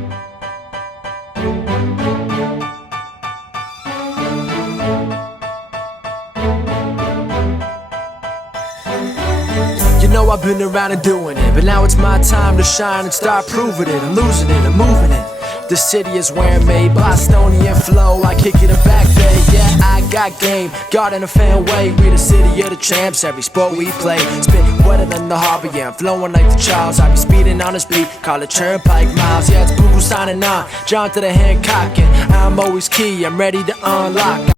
You know I've been around and doing it, but now it's my time to shine and start proving it. I'm losing it, I'm moving it. The city is where I'm made, Bostonian flow, I kick it a back day. Yeah, I got game, got in a fan way. We the city of the champs, every sport we play. Spit wetter than the harbor, yeah, I'm flowing like the Charles. I be speeding on this beat, call it Turnpike Miles. Yeah, it's Google signing on, John to the Hancock, and I'm always key, I'm ready to unlock.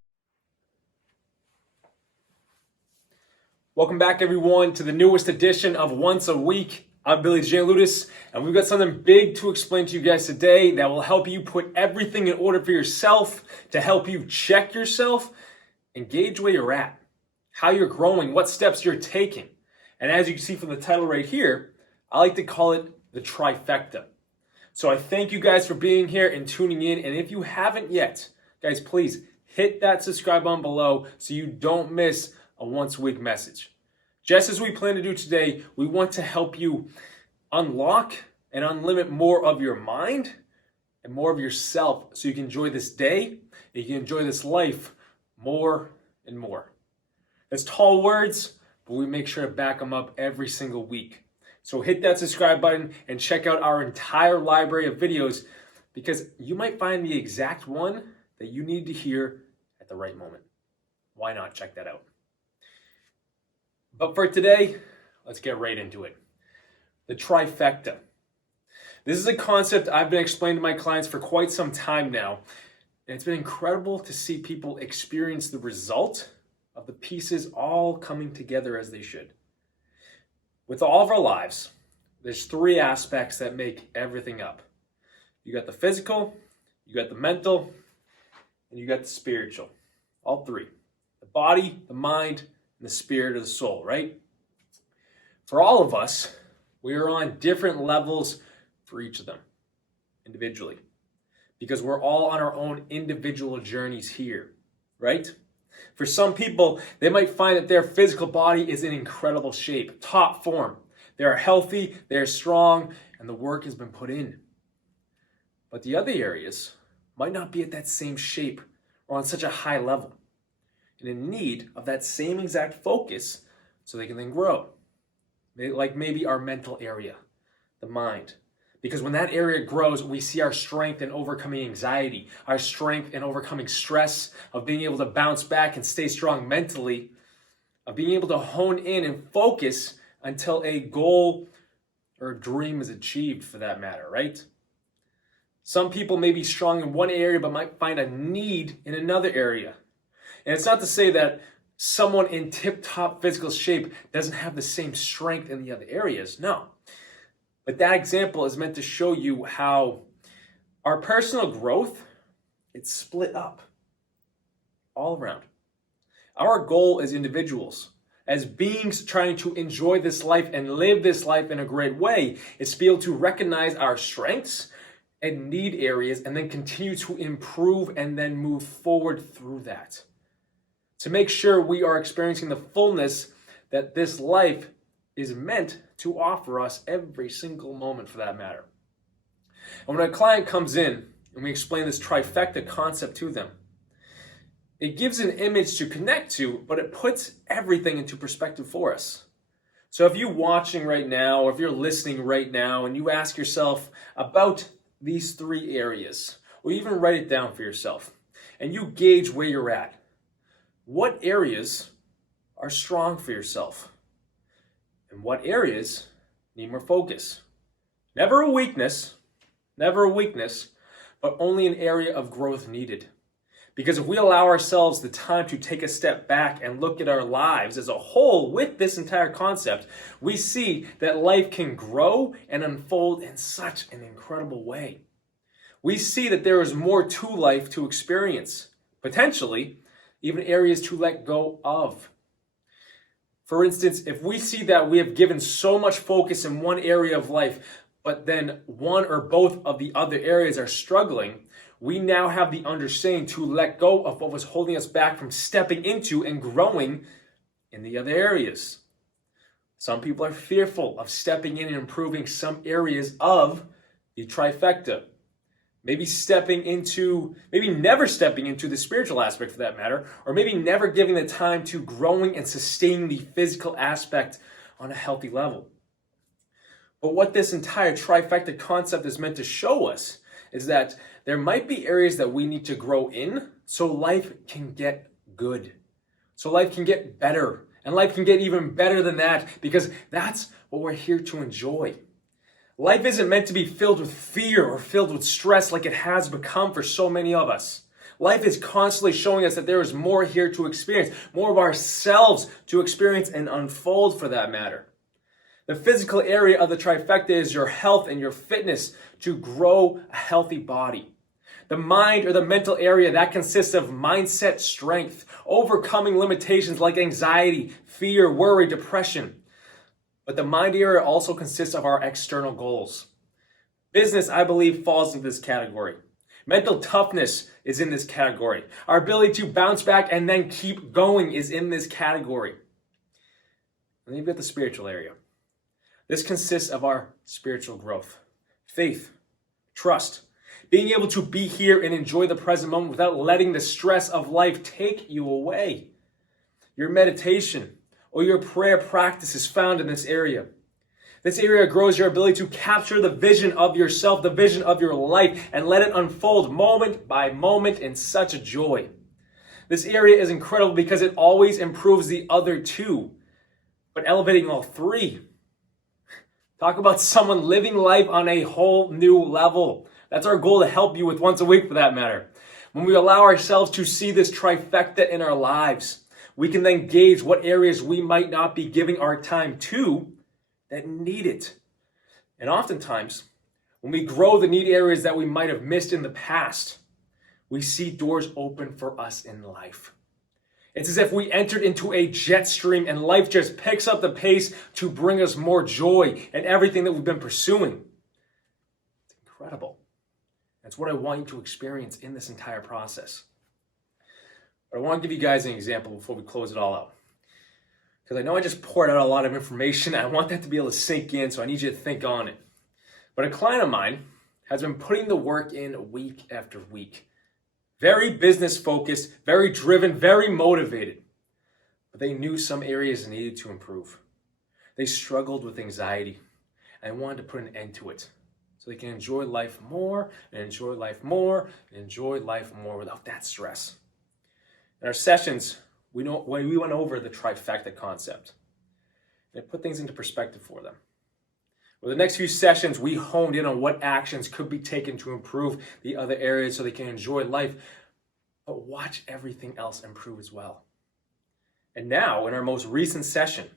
Welcome back, everyone, to the newest edition of Once a Week. I'm Billy J. Ludis, and we've got something big to explain to you guys today that will help you put everything in order for yourself, to help you check yourself and gauge where you're at, how you're growing, what steps you're taking. And as you can see from the title right here, I like to call it the Trifecta. So I thank you guys for being here and tuning in. And if you haven't yet, guys, please hit that subscribe button below so you don't miss a once a week message. Just as we plan to do today, we want to help you unlock and unlimit more of your mind and more of yourself so you can enjoy this day and you can enjoy this life more and more. That's tall words, but we make sure to back them up every single week. So hit that subscribe button and check out our entire library of videos because you might find the exact one that you need to hear at the right moment. Why not check that out? But for today, let's get right into it. The trifecta. This is a concept I've been explaining to my clients for quite some time now. And it's been incredible to see people experience the result of the pieces all coming together as they should. With all of our lives, there's three aspects that make everything up. You got the physical, you got the mental, and you got the spiritual. All three. The body, the mind, the spirit of the soul, right? For all of us, we are on different levels for each of them individually because we're all on our own individual journeys here, right? For some people, they might find that their physical body is in incredible shape, top form. They are healthy, they're strong, and the work has been put in. But the other areas might not be at that same shape or on such a high level, and in need of that same exact focus so they can then grow. Like maybe our mental area, the mind. Because when that area grows, we see our strength in overcoming anxiety, our strength in overcoming stress, of being able to bounce back and stay strong mentally, of being able to hone in and focus until a goal or a dream is achieved for that matter, right? Some people may be strong in one area but might find a need in another area. And it's not to say that someone in tip-top physical shape doesn't have the same strength in the other areas. No. But that example is meant to show you how our personal growth, it's split up all around. Our goal as individuals, as beings trying to enjoy this life and live this life in a great way, is to be able to recognize our strengths and need areas and then continue to improve and then move forward through that. To make sure we are experiencing the fullness that this life is meant to offer us every single moment for that matter. And when a client comes in and we explain this trifecta concept to them, it gives an image to connect to, but it puts everything into perspective for us. So if you're watching right now, or if you're listening right now, and you ask yourself about these three areas, or even write it down for yourself, and you gauge where you're at, what areas are strong for yourself? And what areas need more focus? Never a weakness, but only an area of growth needed. Because if we allow ourselves the time to take a step back and look at our lives as a whole with this entire concept, we see that life can grow and unfold in such an incredible way. We see that there is more to life to experience, potentially even areas to let go of. For instance, if we see that we have given so much focus in one area of life, but then one or both of the other areas are struggling, we now have the understanding to let go of what was holding us back from stepping into and growing in the other areas. Some people are fearful of stepping in and improving some areas of the trifecta. maybe never stepping into the spiritual aspect for that matter, or maybe never giving the time to growing and sustaining the physical aspect on a healthy level. But what this entire trifecta concept is meant to show us is that there might be areas that we need to grow in so life can get good, so life can get better, and life can get even better than that, because that's what we're here to enjoy. Life isn't meant to be filled with fear or filled with stress like it has become for so many of us. Life is constantly showing us that there is more here to experience, more of ourselves to experience and unfold for that matter. The physical area of the trifecta is your health and your fitness to grow a healthy body. The mind or the mental area, that consists of mindset strength, overcoming limitations like anxiety, fear, worry, depression. But the mind area also consists of our external goals. Business, I believe, falls into this category. Mental toughness is in this category. Our ability to bounce back and then keep going is in this category. And then you've got the spiritual area. This consists of our spiritual growth, faith, trust, being able to be here and enjoy the present moment without letting the stress of life take you away. Your meditation or your prayer practice is found in this area. This area grows your ability to capture the vision of yourself, the vision of your life, and let it unfold moment by moment in such a joy. This area is incredible because it always improves the other two, but elevating all three. Talk about someone living life on a whole new level. That's our goal to help you with once a week for that matter. When we allow ourselves to see this trifecta in our lives, we can then gauge what areas we might not be giving our time to that need it. And oftentimes, when we grow the need areas that we might have missed in the past, we see doors open for us in life. It's as if we entered into a jet stream and life just picks up the pace to bring us more joy and everything that we've been pursuing. It's incredible. That's what I want you to experience in this entire process. But I want to give you guys an example before we close it all out. Because I know I just poured out a lot of information. I want that to be able to sink in, so I need you to think on it. But a client of mine has been putting the work in week after week. Very business focused, very driven, very motivated. But they knew some areas needed to improve. They struggled with anxiety, and I wanted to put an end to it so they can enjoy life more and enjoy life more and enjoy life more without that stress. In our sessions, we went over the trifecta concept, and it put things into perspective for them. Over the next few sessions, we honed in on what actions could be taken to improve the other areas so they can enjoy life, but watch everything else improve as well. And now, in our most recent session,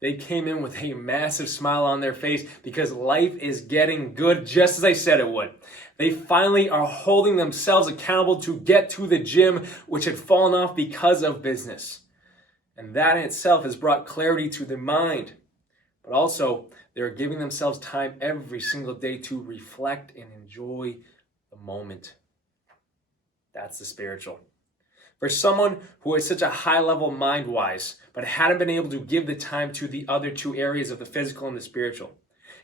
they came in with a massive smile on their face because life is getting good just as I said it would. They finally are holding themselves accountable to get to the gym, which had fallen off because of business. And that in itself has brought clarity to their mind. But also, they're giving themselves time every single day to reflect and enjoy the moment. That's the spiritual. For someone who is such a high level mind-wise, but hadn't been able to give the time to the other two areas of the physical and the spiritual.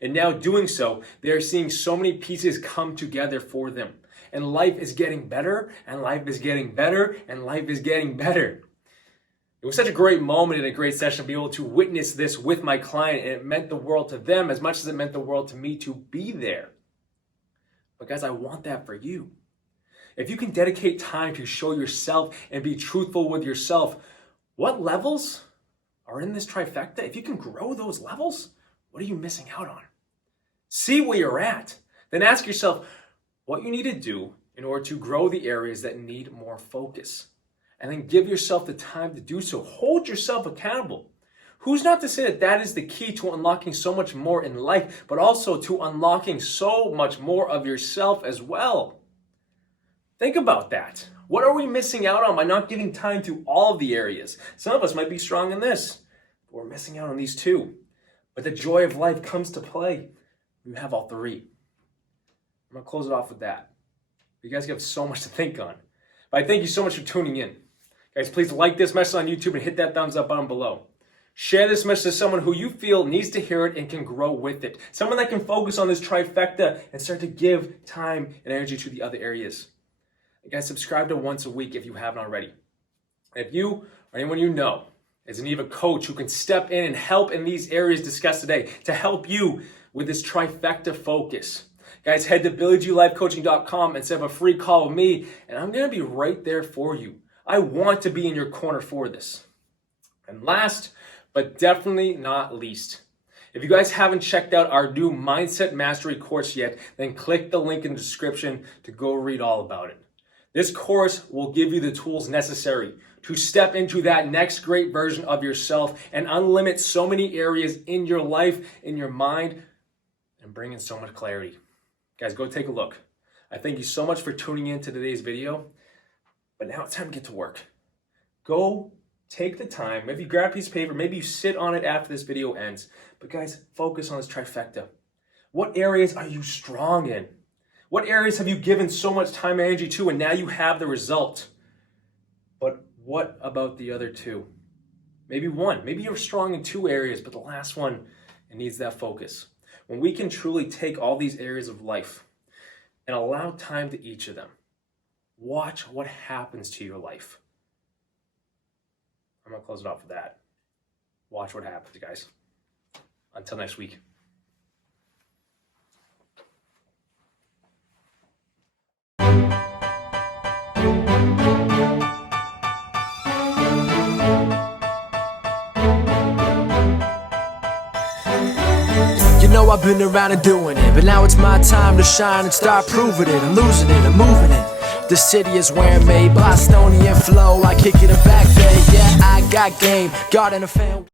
And now doing so, they are seeing so many pieces come together for them. And life is getting better, and life is getting better, and life is getting better. It was such a great moment and a great session to be able to witness this with my client, and it meant the world to them as much as it meant the world to me to be there. But guys, I want that for you. If you can dedicate time to show yourself and be truthful with yourself, what levels are in this trifecta? If you can grow those levels, what are you missing out on? See where you're at. Then ask yourself what you need to do in order to grow the areas that need more focus. And then give yourself the time to do so. Hold yourself accountable. Who's not to say that that is the key to unlocking so much more in life, but also to unlocking so much more of yourself as well? Think about that. What are we missing out on by not giving time to all of the areas? Some of us might be strong in this, but we're missing out on these two. But the joy of life comes to play. You have all three. I'm going to close it off with that. You guys have so much to think on. But I thank you so much for tuning in. Guys, please like this message on YouTube and hit that thumbs up button below. Share this message to someone who you feel needs to hear it and can grow with it. Someone that can focus on this trifecta and start to give time and energy to the other areas. And guys, subscribe to Once a Week if you haven't already. And if you or anyone you know is in need of a coach who can step in and help in these areas discussed today to help you with this trifecta focus, guys, head to BillyGLifeCoaching.com and set up a free call with me, and I'm going to be right there for you. I want to be in your corner for this. And last, but definitely not least, if you guys haven't checked out our new Mindset Mastery course yet, then click the link in the description to go read all about it. This course will give you the tools necessary to step into that next great version of yourself and unlimit so many areas in your life, in your mind, and bring in so much clarity. Guys, go take a look. I thank you so much for tuning in to today's video, but now it's time to get to work. Go take the time, maybe grab a piece of paper, maybe you sit on it after this video ends. But guys, focus on this trifecta. What areas are you strong in? What areas have you given so much time and energy to and now you have the result? But what about the other two? Maybe one. Maybe you're strong in two areas, but the last one, it needs that focus. When we can truly take all these areas of life and allow time to each of them, watch what happens to your life. I'm going to close it off with that. Watch what happens, guys. Until next week. You know I've been around and doing it, but now it's my time to shine and start proving it. I'm losing it, I'm moving it. The city is where I'm made, Bostonian flow, I kick it back there. Yeah, I got game, God and a fan.